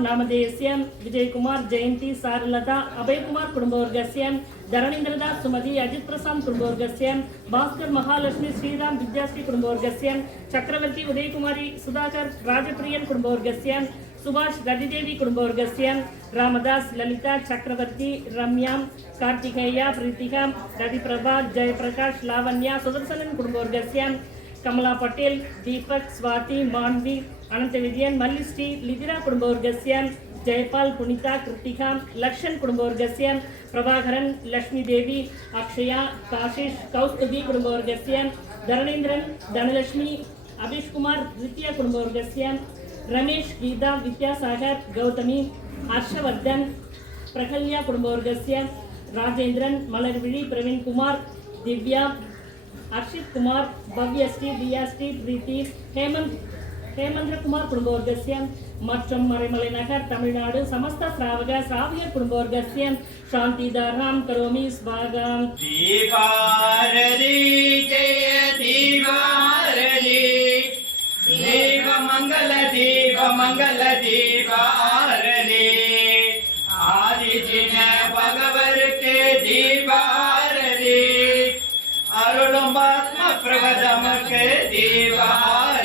नामधेयस्य विजयकुमार जयन्ती सारलता, अभयकुमार कुटुम्बवर्गस्य धरणीन्द्रदास् सुमति, अजित्प्रसाद् कुटुम्बवर्गस्य, भास्कर महालक्ष्मी, श्रीराम विद्याश्री कुटुम्बवर्गस्य, चक्रवर्ती उदयकुमारी, सुधाकर् राजप्रियन् कुटुम्बवर्गस्य, सुभाष रतिदेवी कुटुम्बवर्गस्य, रामदास, ललिता, चक्रवर्ती, रम्या, कार्तिकेया, प्रीतिका रतिप्रभा जयप्रकाश, लावण्या, सुदर्शनन् कुटुम्बवर्गस्य, कमला पटेल, दीपक, स्वाति मांडवी अनन्तविजयन् मल्लिश्री लिथिरा कुटुम्बवर्गस्य जयपाल पुनिता कृतिका लक्षन् कुटुम्बवर्गस्य प्रभाकर लक्ष्मीदेवी अक्षया काशिश् कौस्तुभि कुटुम्बवर्गस्य धरणीन्द्रन् धनलक्ष्मी अभीष्कुमार् द्वितीयकुटुम्बवर्गस्य रमेश गीता विद्यासागर गौतमी हर्षवर्धन् प्रकल्या कुटुम्बवर्गस्य राजेन्द्र मलर्विळि प्रवीण कुमार दिव्या हर्षित् कुमार भव्यश्री दियाश्री प्रीति हेमंत ஹேமந்திரகுமார் குடும்பவர்கசியம் மற்றும் மறைமலை நகர் தமிழ்நாடு சமஸ்த சிராவக சிராவிய குடும்பவர்கசியம் சாந்தி தாராம் கரோமி ஸ்வாகம் தீபாரதி ஜெய தீபாரதி தீபமங்கல தீபமங்கல தீபாரதி. ஆதிஜின பகவருக்கு தீபாரதி. அருளும் ஆத்ம பிரபதமக்கு தீபாரதி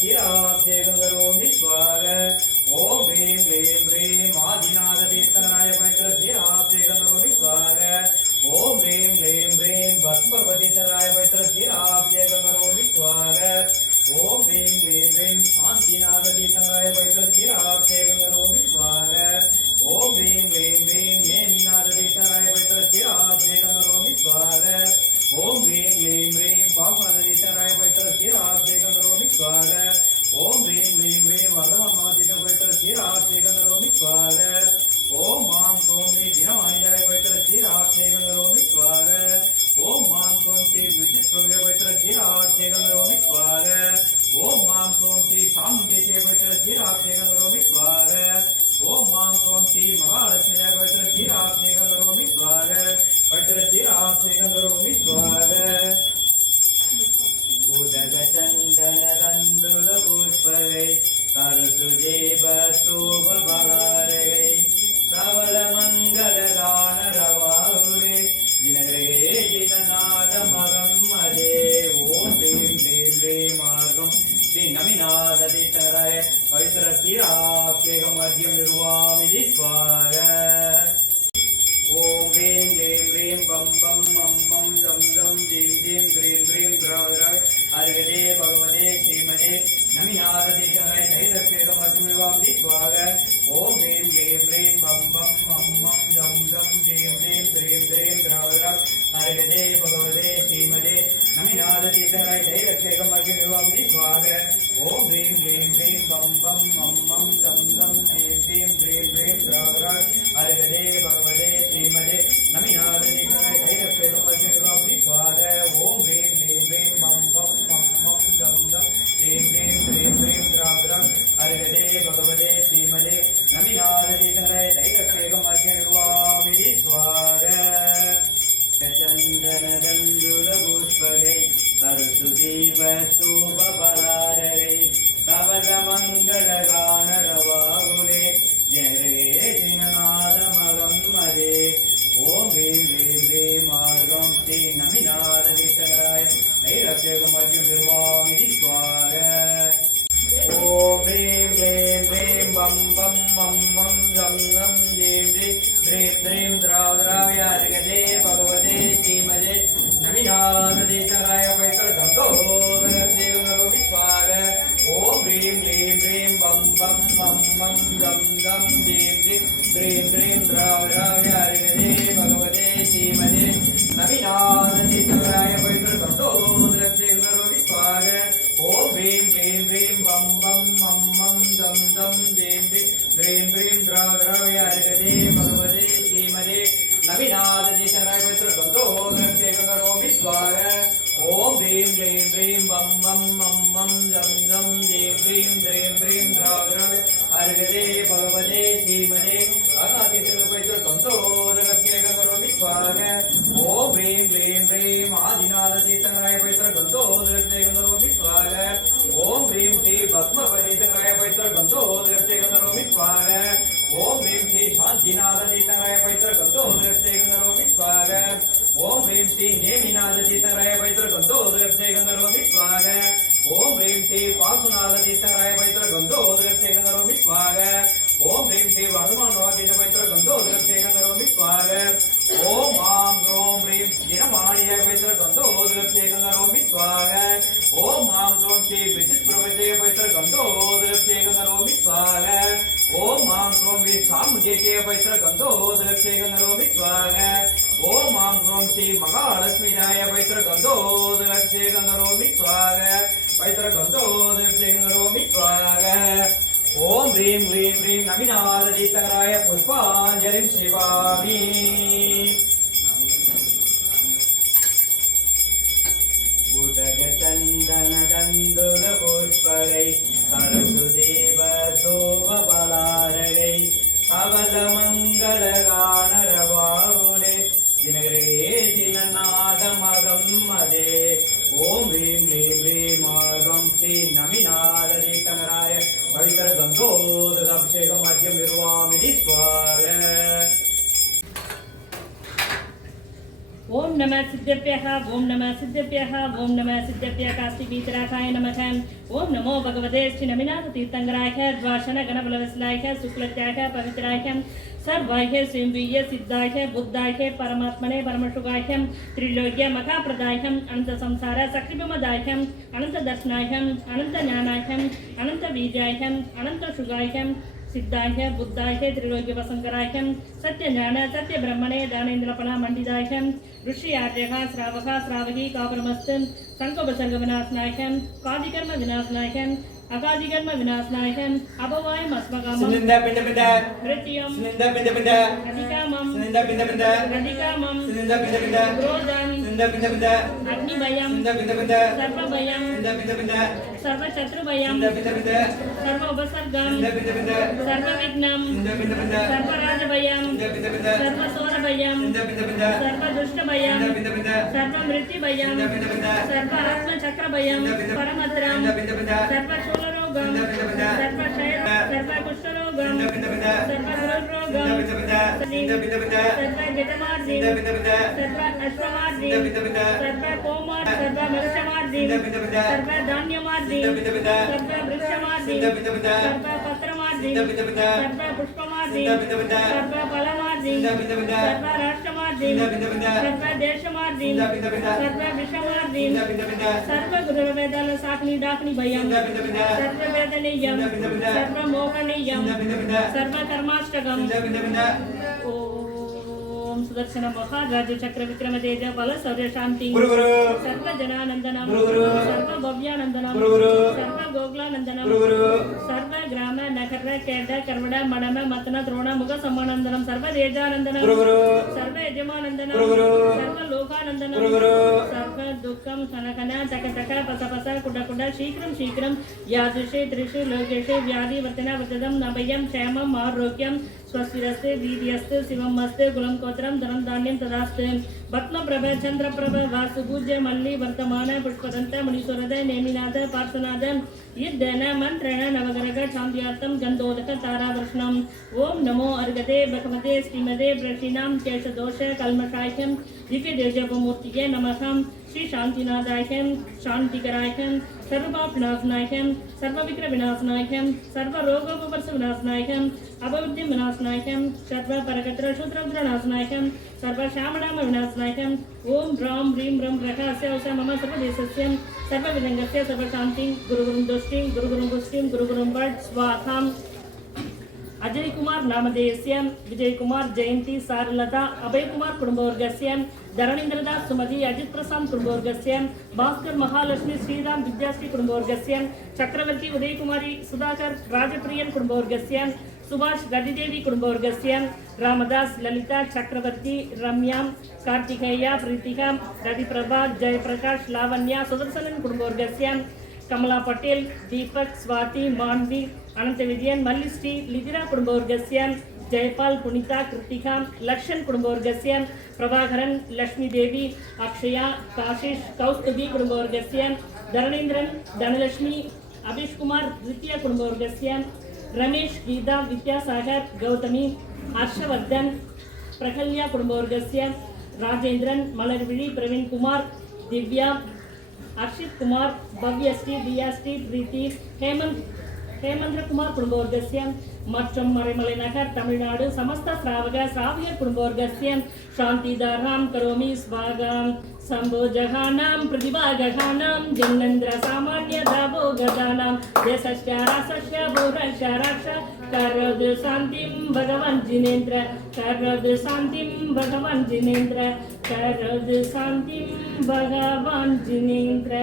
करोमि स्वार ॐ ह्रीं म्री गं गं ह्रीं ह्रीं द्रीं द्रीं ವಾಸುನಾಥತೀರ್ಥರಾಯ ಪವಿತ್ರ ಗಂಧೋದರಕ್ಷೇಕ ಕರೋಮಿ ಸ್ವಾಗ ಓಂ ಹ್ರೀಂ ಶ್ರೀ ವರ್ಧಮಾನವಾದೀತ ಪವಿತ್ರ ಗಂಧೋದರಕ್ಷೇಕ ಕರೋಮಿ ಸ್ವಾಗ ಓಂ ಆಂ ಕ್ರೋಂ ಹ್ರೀಂ ಜಿನವಾಣಿಯ ಪವಿತ್ರ ಗಂಧೋದರಕ್ಷೇಕ ಕರೋಮಿ ಸ್ವಾಗ ಓಂ ಆಂ ಕ್ರೋಂ ಶ್ರೀ ವಿದ್ಯುತ್ ಪ್ರವೇಶ ಪವಿತ್ರ ಗಂಧೋದರಕ್ಷೇಕ ಕರೋಮಿ ಸ್ವಾಗ ಓಂ ಆಂ ಕ್ರೋಂ ಶ್ರೀ ಚಾಮುಂಡೇಶಯ ಪವಿತ್ರ ಗಂಧೋದರಕ್ಷೇಕ ಕರೋಮಿ ಸ್ವಾಗ ಓಂ ಆಂ ಕ್ರೋಂ ಶ್ರೀ ಮಹಾಲಕ್ಷ್ಮೀದಾಯ ಪವಿತ್ರ ಗಂಧೋದರಕ್ಷೇಕ ಕರೋಮಿ ಸ್ವಾಗ ஓம் ஹ்ரீம் ஹ்ரீம் ஹ்ரீம் நவிநாத தீர்த்தகராய புஷ்பாஞ்சலி சிவாமி உதக சந்தன தந்துர புஷ்பரை கரசுதேவ சோப பலாரரை கவல மங்கள காணரவாவு नमः सिद्धभ्यः ओम नमः सिद्धभ्यः ओम नमः सिद्धभ्य काष्टिपीतराखाय नमः। ओम नमो भगवते श्री श्रीनमिनाथ तीर्थङ्कराय द्वाशन गणबलवसलाय शुक्लत्याय, पवित्राय सर्वाह्य स्वयंवीय सिद्धाह्य बुद्धाह्य परमात्मने परमशुगाह्यं त्रिलोक्य मखाप्रदाह्यम् अनंत संसार सकृपिमदाह्यम् अनंत दर्शनाह्यम् अनंत ज्ञानाह्यम् अनंत बीजाह्यम् अनंत शुगाह्यम् सिद्धाख्य बुद्धाख्य त्रिलोक्यवसङ्कराख्यं सत्यज्ञान सत्यब्रह्मणे दानेन्द्रपणा मण्डिताख्यं ऋषि आर्यः श्रावः श्रावकी कापरमस्तु सङ्कोपसर्गविनाशनाख्यं कादिकर्म विनाशनाख्यं अकादिकर्म विनाशनाख्यम अपवायम् अस्मकामं सुनिन्दा पिण्ड पिण्ड मृत्यं Sininda pinda pinda अग्निभयं Sininda pinda pinda सर्वभयं Sininda pinda pinda सर्वशत्रुभयं Sininda pinda pinda सर्व उपसर्गं Sininda pinda pinda सर्वविघ्नं Sininda pinda pinda सर्वराजभयं Sininda pinda pinda सर्वसोरभयं Sininda pinda pinda सर्वदुष्टभयं Sininda pinda pinda सर्वमृत्युभयं Sininda pinda pinda सर्व आत्मचक्रभयं परमत्रं Sininda pinda pinda सर्वशूलरोगं सर्वक्षय सर्वकुष्ठरोगं Sininda pinda pinda सर्वगुरुरोगं Sininda pinda pinda Sininda pinda pinda सर्वजटमार्दि Sininda pinda pinda सर्व अश्वमार्दि Sininda pinda pinda सर्वकोमार् ಸರ್ವ ದೇಶಮಾರ್ಜಿ ಸರ್ವ ವಿಷಮಾರ್ಜಿ దిం సర్వగృహవేదాల సాకిని డాకిని భయం. సర్వవేదనీయం సర్వమోహనీయం సర్వకర్మాష్టకం ఓం సుదర్శన మోహ రాజు చక్ర విక్రమ తేజ బల సౌర్యశాంతి సర్వ జనానందనం. సర్వ భవ్యానందనం. సర్వ గోగులానందనం ಕರ್ಣ ಕೇಂದ್ರ ಕರ್ಮಡ ಮಣಮ ಮತನ ದ್ರೋಣ ಮುಖ ಸಮಾನಂದನಂ ಸರ್ವ ದೇಜಾನಂದನ ಸರ್ವ ಯಜಮಾನಂದನ ಸರ್ವ ಲೋಕಾನಂದನ ಸರ್ವ ದುಃಖಂ ಕನಕನ ತಕ ತಕ ಪಸ ಪಸ ಕುಡ ಕುಡ ಶೀಘ್ರಂ ಶೀಘ್ರಂ ಯಾದೃಶಿ ದೃಶಿ ಲೋಕೇಶಿ ವ್ಯಾಧಿ ವರ್ತನ ವೃತದಂ ನಭಯಂ ಕ್ಷೇಮಂ ಆರೋಗ್ಯಂ ಸ್ವಸ್ಥಿರಸ್ತೆ ವೀರ್ಯಸ್ತೆ ಶಿವಂ ಅಸ್ತೆ ಕುಲಂ ಗೋತ್ರಂ ಧನಂ ಧಾನ್ಯಂ ತದಾಸ್ತೆ कुलं कोत्रं धनं धान्यं तदास्ते भक्मप्रभ चन्द्रप्रभ वासुपूज्य मल्ली वर्तमान पुष्पदन्त मुनीश्वरद नेमिनाथ पार्थनाथ युद्धन मन्त्रेण नवग्रह शान्त्यार्थं गन्धोदक तारावर्षणम् ॐ नमो। अर्गते भगवते प्रक्षिणां केशदोष कल्मषाख्यं दिव्यदेवमूर्तिये नमः श्री शान्तिनाथाख्यं शान्तिकराख्यं सर्वपापनाशनाख्यं सर्वविक्रविनाशनाख्यं सर्वरोगोपवर्षविनाशनाख्यं अभवद्यं विनाशनाख्यं सर्वपरकत्रशूद्रनाशनाख्यं सर्वश्यामणामविनाशनाख्यं ॐ ह्रां ह्रीं ह्रं प्रकाश्य च मम सर्वदेशस्य सर्वविधङ्गस्य सर्वशान्तिं गुरुगुरुं दुष्टिं गुरुगुरुं पुष्टिं गुरुगुरुं वट् स्वाहाम् ಅಜಯ್ ಕುಮಾರ್ ನಾಮಧೇಯಸ್ಯ ವಿಜಯ್ ಕುಮಾರ್ ಜಯಂತಿ ಸಾರಲತಾ ಅಭಯ್ ಕುಮಾರ್ ಕುಟುಂಬವರ್ಗಸ್ಯ ಧರಣೀಂದ್ರದಾಸ್ ಸುಮತಿ ಅಜಿತ್ ಪ್ರಸಾದ್ ಕುಟುಂಬವರ್ಗಸ್ಯ ಭಾಸ್ಕರ್ ಮಹಾಲಕ್ಷ್ಮಿ ಶ್ರೀರಾಮ್ ವಿದ್ಯಾಶ್ರೀ ಕುಟುಂಬವರ್ಗಸ್ಯ ಚಕ್ರವರ್ತಿ ಉದಯಕುಮಾರಿ ಸುಧಾಕರ್ ರಾಜಪ್ರಿಯನ್ ಕುಟುಂಬವರ್ಗಸ್ಯ सुभाष गतिदेवी कुट रामदास ललिता चक्रवर्ती रम्या कार्तिकेय प्रीति रविप्रभा जयप्रकाश लावण्य सुदर्शन कुटवर्ग कमला पटेल दीपक स्वाति मांडी अनंत विजयन मल्लिश्री लिदिरा कुटवर्ग जयपाल पुनीता कृतिका लक्षण कुटवर्ग प्रभाकर लक्ष्मीदेवी अक्षया काशिश कौस्तुभी कुटवर्ग धरणींद्रन धनलक्ष्मी अभीश कुमार द्वितीय कुटवर्ग ರಮೇಶ್ ಗೀತಾ ವಿದ್ಯಾಸಾಗರ್ ಗೌತಮಿ ಹರ್ಷವರ್ಧನ್ ಪ್ರಕಲ್ಯ ಕುಟುಂಬವರ್ಗಸ್ಯ ರಾಜೇಂದ್ರನ್ ಮಲರ್ವಿಳಿ ಪ್ರವೀಣ್ ಕುಮಾರ್ ದಿವ್ಯಾ ಹರ್ಷಿತ್ ಕುಮಾರ್ ಭವ್ಯಶ್ರೀ ದಿಯಾಶ್ರೀ ಪ್ರೀತಿ ಹೇಮಂತ್ ஹேமந்திர குமார் குடும்பவர்கஸ்ய மற்றும் மறைமலை நகர் தமிழ்நாடு சமஸ்த ஸ்ராவக ஸ்ராவிய சாந்தி தாராம் கரோமி ஸ்வாகாம் சம்போ ஜகானாம் பிரதிபாககானாம் ஜன்னந்திர சாமானிய தாபோ கதானாம் தேசஸ்ய ராசஸ்ய பூரஸ்ய ராஷ கரோது சாந்திம் பகவான் ஜினேந்திர கரோது சாந்திம் பகவான் ஜினேந்திர கரோது சாந்திம் பகவான் ஜினேந்திர.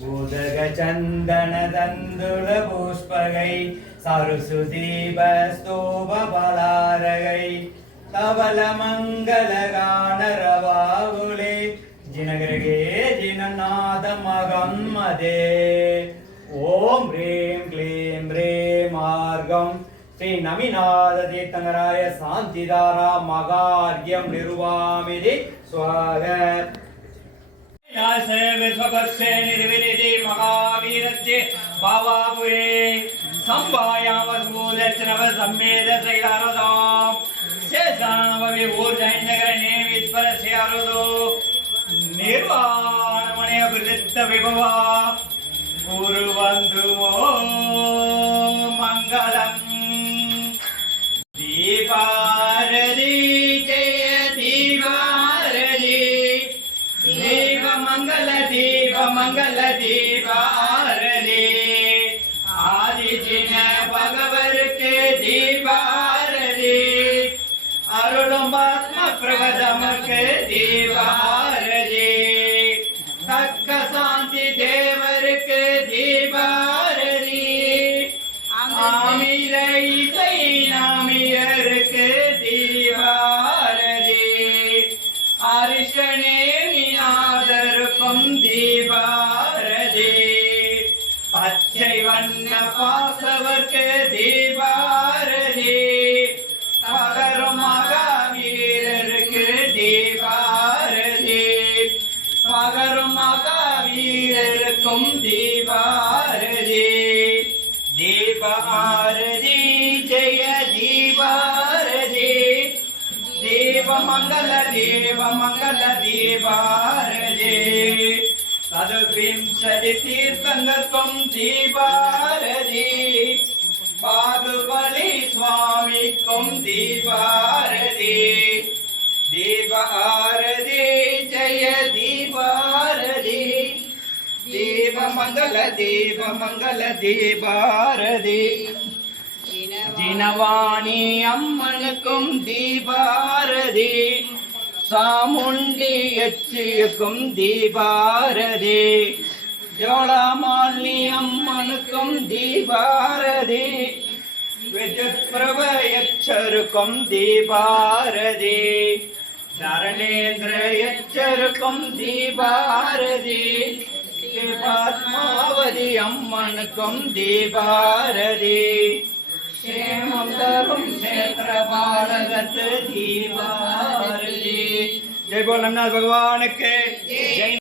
பூதக சந்தன தந்துள புஷ்பகை சருசுதீப ஸ்தோப பலாரகை தவல மங்கள காணரவாகுலே ஜினகிரகே ஜினநாத மகம் மதே ஓம் ஹ்ரீம் க்ளீம் ரே மார்க்கம் ஸ்ரீ நமிநாத தீர்த்தங்கராய சாந்திதாரா மகார்யம் நிருவாமிதி ஸ்வாக ैलासे विश्वभस्य निर्विलिति महावीरस्य भावापुरे सम्भायामस्मूलच्नव सम्मेदशैलारदाम् शेषामविभूर्जैन्यकरणे विस्परस्य अरुदो निर्वाणमणि विभवा गुरुबन्धु मो मङ्गलम् दीपारदी मंगल दीवारले आदि जिन भगवर के दीवारली अरुण महात्मा प्रभदम के दीवारले அரிஷனே விநாதருக்கும் தீபாரதே பச்சை வண்ண பாசவர்க்கு தீபாரதே. பாரதி சதுவிம்சதி தீர்த்தங்கத்துவம் தீபாரதி பாகுபலி சுவாமிக்கும் தீபாரதி தீபாரதி ஜய தீபாரதி தீபமங்கல தீபமங்கல தீபாரதி ஜினவாணி அம்மனுக்கும் தீபாரதி சாமுண்டி எச்சிக்கும் தீபாரதி. ஜோளாமாலி அம்மனுக்கும் தீபாரதி. விஜுத்பிரப எச்சருக்கும் தீபாரதி. சரணேந்திர எச்சருக்கும் தீபாரதி. பத்மாவதி அம்மனுக்கும் தீபாரதி. சேமம் தரும் சேத்திரபாலகத்து தீபாரதி. जय बोल नमनाथ भगवान के। जय